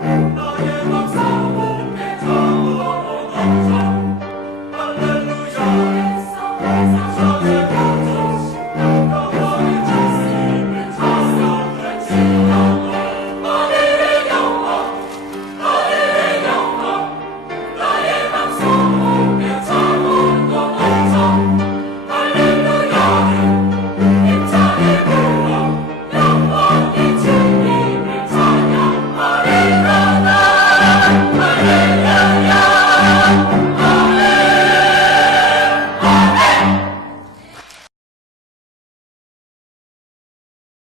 Oh.